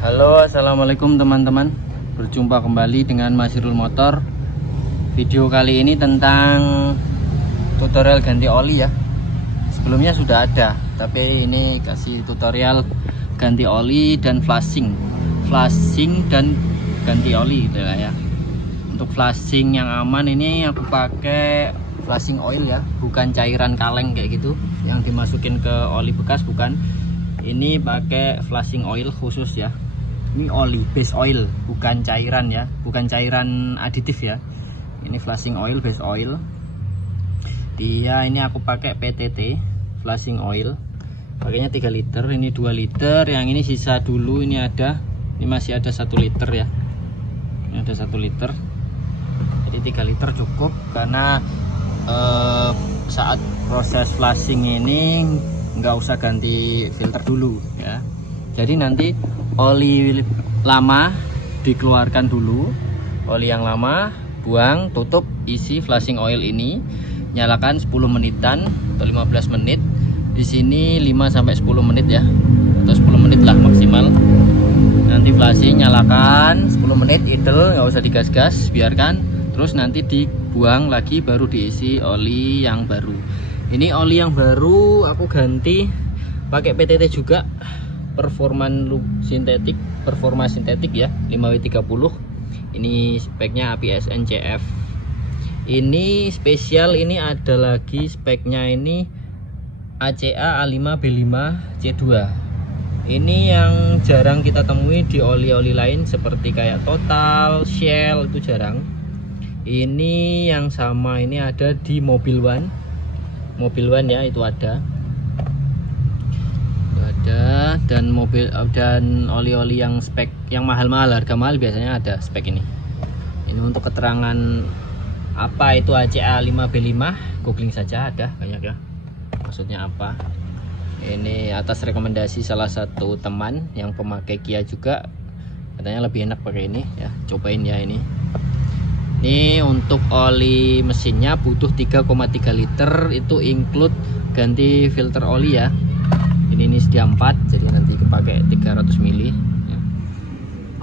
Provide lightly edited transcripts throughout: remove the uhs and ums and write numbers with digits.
Halo, assalamualaikum teman-teman. Berjumpa kembali dengan Masirul Motor. Video kali ini tentang tutorial ganti oli ya. Sebelumnya sudah ada, tapi ini kasih tutorial ganti oli dan flashing dan ganti oli gitu ya. Untuk flashing yang aman ini aku pakai flashing oil ya, bukan cairan kaleng kayak gitu yang dimasukin ke oli bekas, bukan. Ini pakai flashing oil khusus ya. Ini oli base oil, bukan cairan ya, bukan cairan aditif ya. Ini flashing oil, base oil. Dia ini aku pakai PTT flashing oil. Pakainya 3 liter, ini 2 liter, yang ini sisa dulu, ini masih ada 1 liter ya. Ini ada 1 liter. Jadi 3 liter cukup karena saat proses flashing ini nggak usah ganti filter dulu ya. Jadi nanti oli lama dikeluarkan dulu, oli yang lama buang, tutup, isi flashing oil ini, nyalakan 10 menitan atau 15 menit. Di sini 5 sampai 10 menit ya, atau 10 menit lah maksimal. Nanti flashing nyalakan 10 menit idle, nggak usah digas-gas, biarkan. Terus nanti dibuang lagi, baru diisi oli yang baru. Ini oli yang baru aku ganti pakai PTT juga, performa sintetik ya, 5W30. Ini speknya APSN CF. Ini spesial, ini ada lagi speknya, ini ACA A5B5C2. Ini yang jarang kita temui di oli-oli lain seperti kayak Total, Shell, itu jarang. Ini yang sama ini ada di Mobil One ya, itu ada dan oli-oli yang spek yang mahal-mahal, harga mahal biasanya ada spek ini. Ini untuk keterangan apa itu ACA 5B5, googling saja, ada banyak ya maksudnya apa. Ini atas rekomendasi salah satu teman yang pemakai Kia juga, katanya lebih enak pakai ini ya, cobain ya ini. Ini untuk oli mesinnya butuh 3,3 liter, itu include ganti filter oli ya. Ini sedia 4, jadi nanti kepakai 300 ml ya.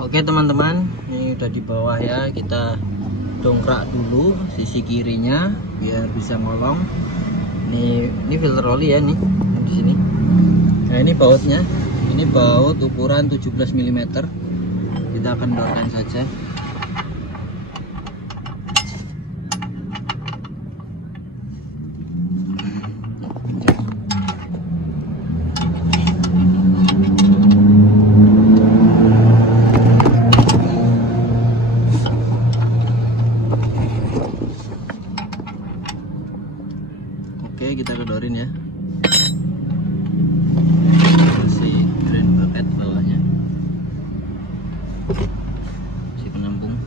Oke teman-teman, ini udah di bawah ya, kita dongkrak dulu sisi kirinya biar bisa ngolong. Ini filter oli ya, nih di sini. Nah ini bautnya, ini baut ukuran 17 mm. Kita akan dorkan saja. Oke, kita kedorin ya. Masih drain bucket bawahnya, si penampung.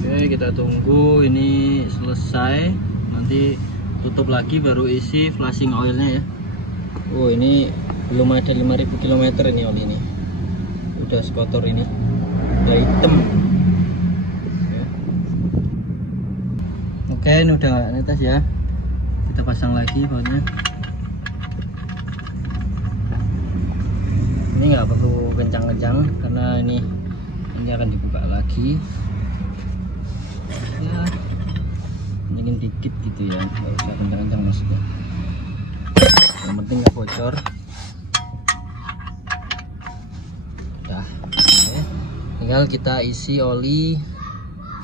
Oke, kita tunggu ini selesai, nanti tutup lagi baru isi flashing oilnya ya. Oh, ini belum ada 5000 km ini oli ini, udah sekotor ini, udah hitam ya. Oke, ini udah nggak netes ya, kita pasang lagi bautnya. Ini nggak perlu kencang-kencang karena ini akan dibuka lagi ya, ingin dikit gitu ya, nggak usah kencang-kencang maksudnya, yang penting nggak bocor. Tinggal kita isi oli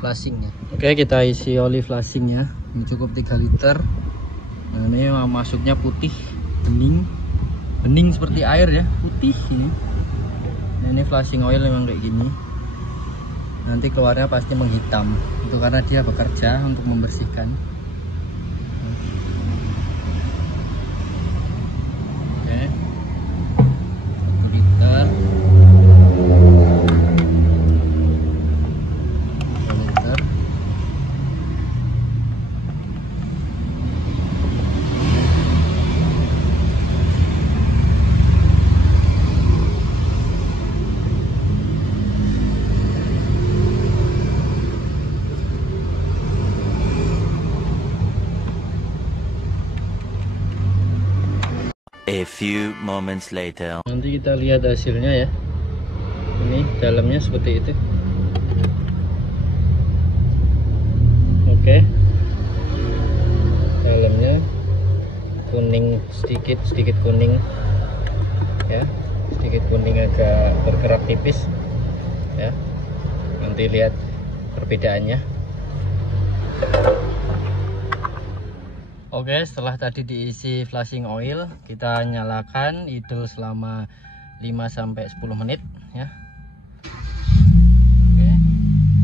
flashingnya. Oke, kita isi oli flashingnya, ini cukup 3 liter. Nah, ini masuknya putih, bening seperti air ya, putih ini. Nah, ini flashing oil memang kayak gini, nanti keluarnya pasti menghitam, itu karena dia bekerja untuk membersihkan. Oke, 1 liter. few moments later. Nanti kita lihat hasilnya ya. Ini dalamnya seperti itu. Oke. Dalamnya kuning, sedikit kuning ya, sedikit kuning, agak bergerak tipis ya. Nanti lihat perbedaannya. Oke, setelah tadi diisi flashing oil, kita nyalakan idle selama 5-10 menit ya. Oke.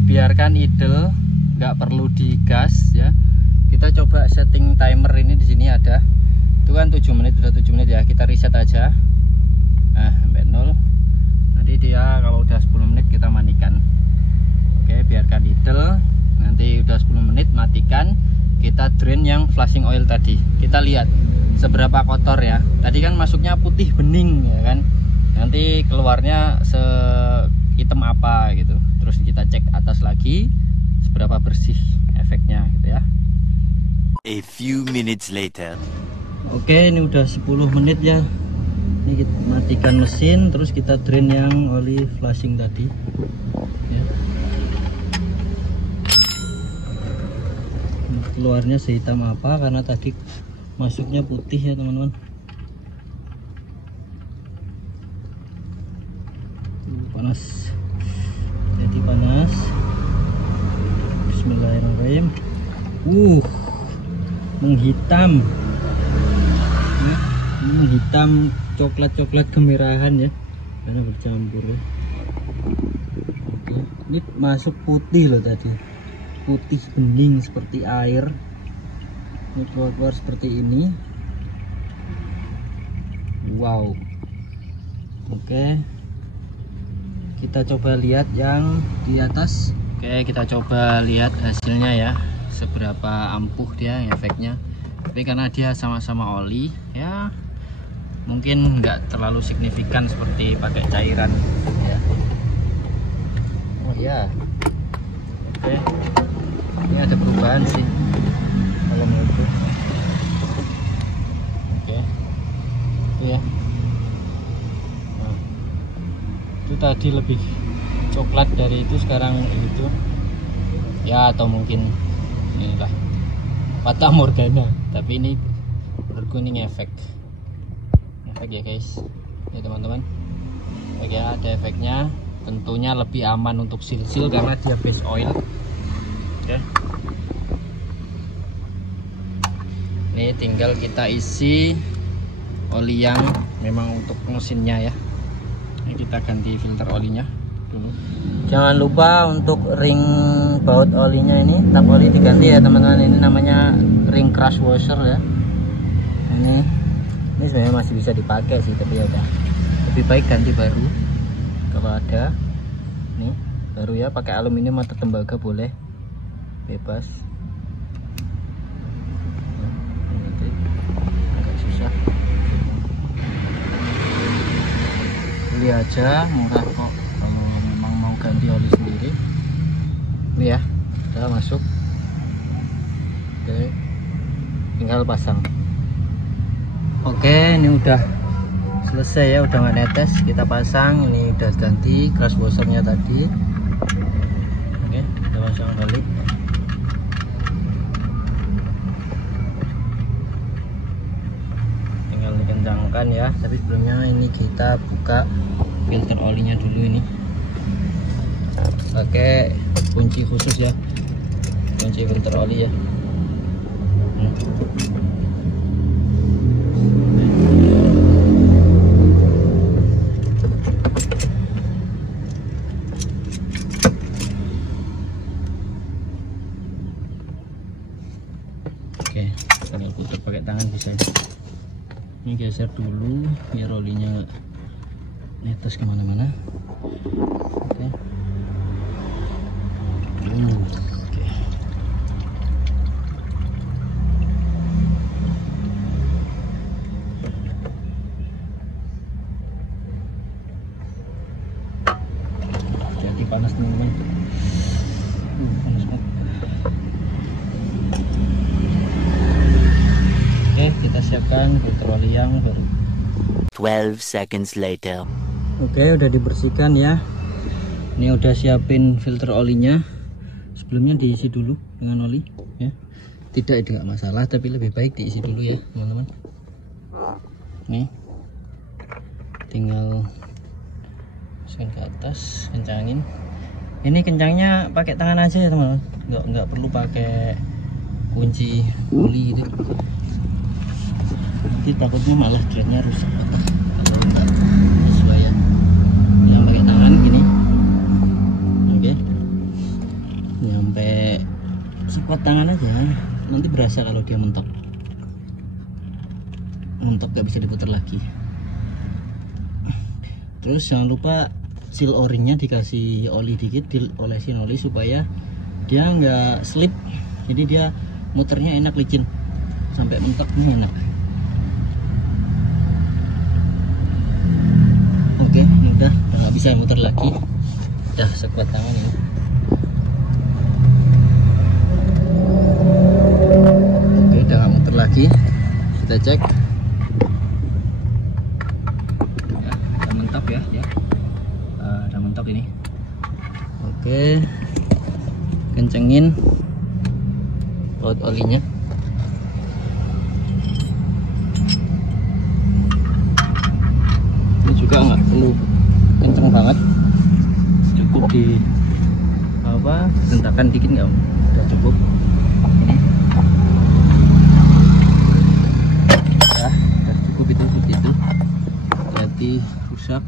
Biarkan idle, nggak perlu digas ya. Kita coba setting timer ini, di sini ada. Itu kan 7 menit, udah 7 menit ya. Kita reset aja. Nah, sampai 0. Nanti dia kalau udah 10 menit kita matikan. Oke, biarkan idle. Nanti udah 10 menit matikan. Kita drain yang flashing oil tadi. Kita lihat seberapa kotor ya. Tadi kan masuknya putih bening ya kan. Nanti keluarnya hitam apa gitu. Terus kita cek atas lagi seberapa bersih efeknya gitu ya. A few minutes later. Oke, ini udah 10 menit ya. Ini kita matikan mesin, terus kita drain yang oli flashing tadi ya. Keluarnya sehitam apa karena tadi masuknya putih ya teman-teman. Panas, jadi panas. Bismillahirrahmanirrahim. Menghitam ya, menghitam, coklat kemerahan ya, karena bercampur ya. Oke, ini masuk putih loh tadi, putih bening seperti air. Ini keluar seperti ini. Wow. Oke, kita coba lihat yang di atas. Oke, kita coba lihat hasilnya ya, seberapa ampuh dia efeknya. Tapi karena dia sama-sama oli ya, mungkin nggak terlalu signifikan seperti pakai cairan ya. Oh ya, oke. Ini ada perubahan sih kalau menurutku. Oke, itu ya. Nah, itu tadi lebih coklat dari itu, sekarang itu ya, atau mungkin inilah Fata Morgana, tapi ini berkuning efek ya guys ya teman-teman. Oke ya, ada efeknya. Tentunya lebih aman untuk sil-sil karena dia base oil. Oke, ini tinggal kita isi oli yang memang untuk mesinnya ya. Ini kita ganti filter olinya dulu. Jangan lupa untuk ring baut olinya ini, tap oli diganti ya teman-teman. Ini namanya ring crash washer ya. Ini sebenarnya masih bisa dipakai sih, tapi ya udah, lebih baik ganti baru kalau ada. Nih baru ya, pakai aluminium atau tembaga boleh, bebas. Nanti agak susah, beli aja murah kok kalau memang mau ganti oli sendiri. Ini ya udah masuk. Oke, tinggal pasang. Oke, ini udah selesai ya, udah nggak netes. Kita pasang, ini udah ganti crash washernya tadi. Oke, kita pasang balik. Tinggal dikencangkan ya, tapi sebelumnya ini kita buka filter olinya dulu. Ini pakai kunci khusus ya, kunci filter oli ya. Oke, tinggal putar pakai tangan bisa. Ini geser dulu biar olinya nggak netes kemana-mana. Oke. Oke. Jadi panas teman-teman. Panas banget. Oke, kita siapkan filter oli yang baru. 12 seconds later. Oke, udah dibersihkan ya. Ini udah siapin filter olinya. Sebelumnya diisi dulu dengan oli ya. Tidak, itu nggak masalah, tapi lebih baik diisi dulu ya teman-teman. Nih, tinggal masukin ke atas, kencangin. Ini kencangnya pakai tangan aja ya teman-teman, nggak perlu pakai kunci oli gitu. Nanti takutnya malah drainnya rusak kalau nggak sesuai ya. Yang pakai tangan gini, oke, nyampe sekuat tangan aja. Nanti berasa kalau dia mentok gak bisa diputar lagi. Terus jangan lupa seal o-ringnya dikasih oli dikit, diolesin oli supaya dia nggak slip, jadi dia muternya enak, licin, sampai mentoknya enak. Oke, ini udah nggak bisa muter lagi, udah sekuat tangan ini. Oke, udah nggak muter lagi, kita cek. Udah mentok ya, udah mentok ini. Oke, kencengin baut olinya. Ini juga nggak perlu kenceng banget, cukup di hentakan dikit, nggak, udah cukup. Ini udah cukup itu, seperti itu. Hati rusak.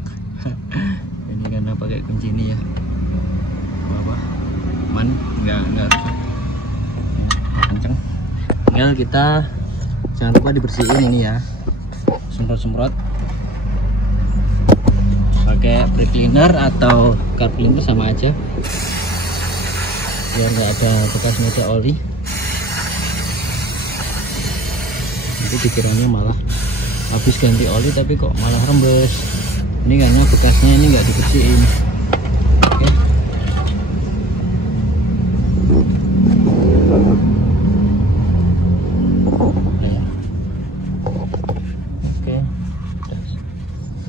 Ini karena pakai kunci ini ya, aman, nggak rusak, kenceng. Tinggal kita jangan lupa dibersihin ini ya, semprot pakai brake cleaner atau car cleaner sama aja, biar nggak ada bekas noda oli. Nanti dikiranya malah habis ganti oli tapi kok malah rembes. Ini karena bekasnya ini nggak dibersihin. Oke. Ya. Oke,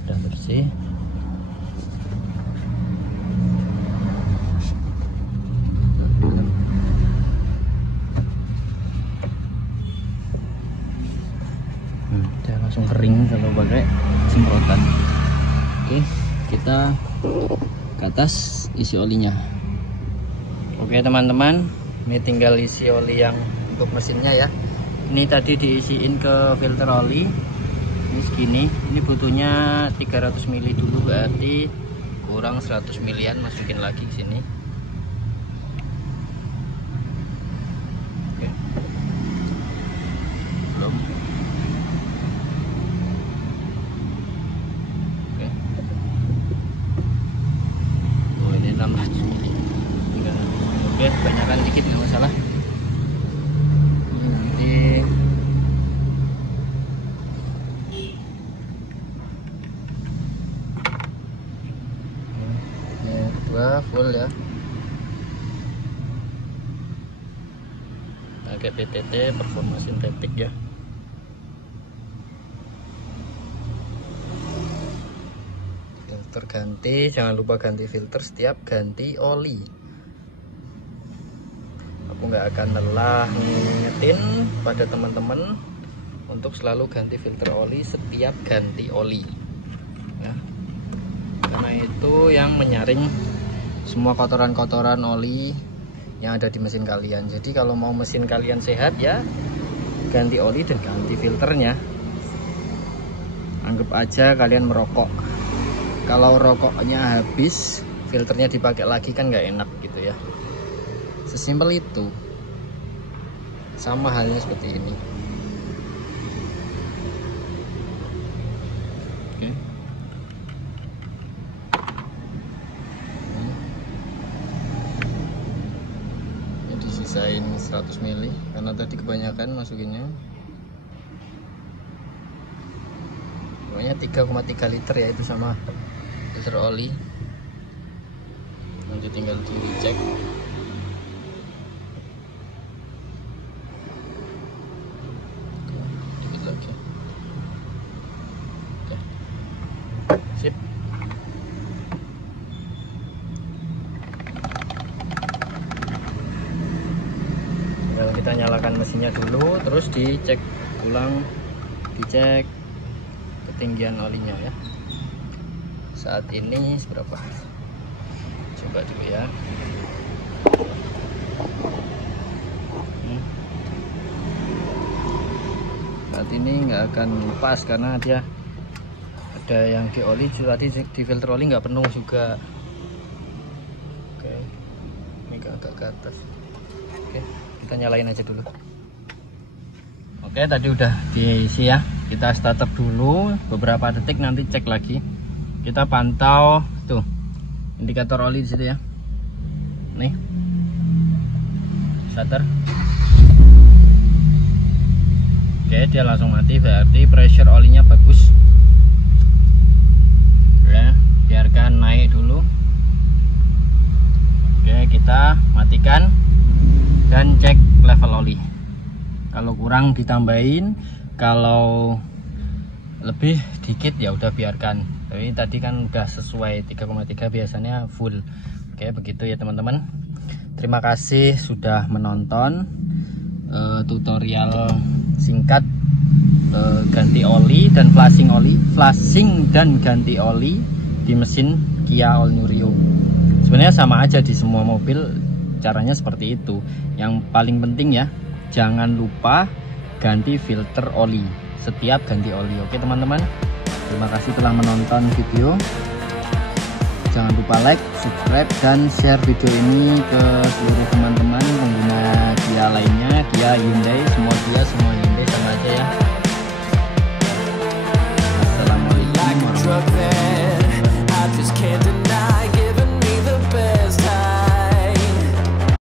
udah bersih. Udah langsung kering kalau pakai semprotan. Oke, kita ke atas isi olinya. Oke teman-teman, ini tinggal isi oli yang untuk mesinnya ya. Ini tadi diisiin ke filter oli. Ini segini, ini butuhnya 300 ml dulu, berarti kurang 100 milian, masukin lagi ke sini. Oke. Belum. Oke. Oh, ini 600 ml. Oke, kebanyakan dikit nggak masalah. Nanti yang kedua full ya, pakai PTT, performa sintetik ya. Filter ganti, jangan lupa ganti filter setiap ganti oli. Aku nggak akan lelah ngingetin pada teman-teman untuk selalu ganti filter oli setiap ganti oli ya. Karena itu yang menyaring semua kotoran-kotoran oli yang ada di mesin kalian. Jadi kalau mau mesin kalian sehat ya, ganti oli dan ganti filternya. Anggap aja kalian merokok, kalau rokoknya habis filternya dipakai lagi kan nggak enak gitu ya. Sesimpel itu. Sama halnya seperti ini. Oke. Ini disisain 100 ml karena tadi kebanyakan masukinnya. Pokoknya 3,3 liter ya, itu sama liter oli. Nanti tinggal dicek. kita nyalakan mesinnya dulu, terus dicek ulang, dicek ketinggian olinya ya. Saat ini seberapa? Coba dulu ya. Saat ini nggak akan pas karena dia ada yang di oli, tadi di filter oli nggak penuh juga. Oke, ini agak ke atas. Oke, kita nyalain aja dulu. Oke, tadi udah diisi ya. Kita starter dulu beberapa detik, nanti cek lagi. Kita pantau tuh indikator oli di situ ya. Nih, starter. Oke, dia langsung mati, berarti pressure olinya bagus. Ya, biarkan naik dulu. Oke, kita matikan dan cek level oli. Kalau kurang ditambahin, kalau lebih dikit ya udah biarkan. Tapi tadi kan udah sesuai 3,3, biasanya full. Oke, begitu ya teman-teman. Terima kasih sudah menonton tutorial singkat ganti oli dan flashing dan ganti oli di mesin Kia All New Rio. Sebenarnya sama aja di semua mobil, caranya seperti itu. Yang paling penting ya, jangan lupa ganti filter oli setiap ganti oli. Oke teman-teman, terima kasih telah menonton video. Jangan lupa like, subscribe, dan share video ini ke seluruh teman-teman pengguna Kia lainnya, Kia, Hyundai, semua Hyundai sama aja ya. Assalamualaikum warahmatullahi wabarakatuh.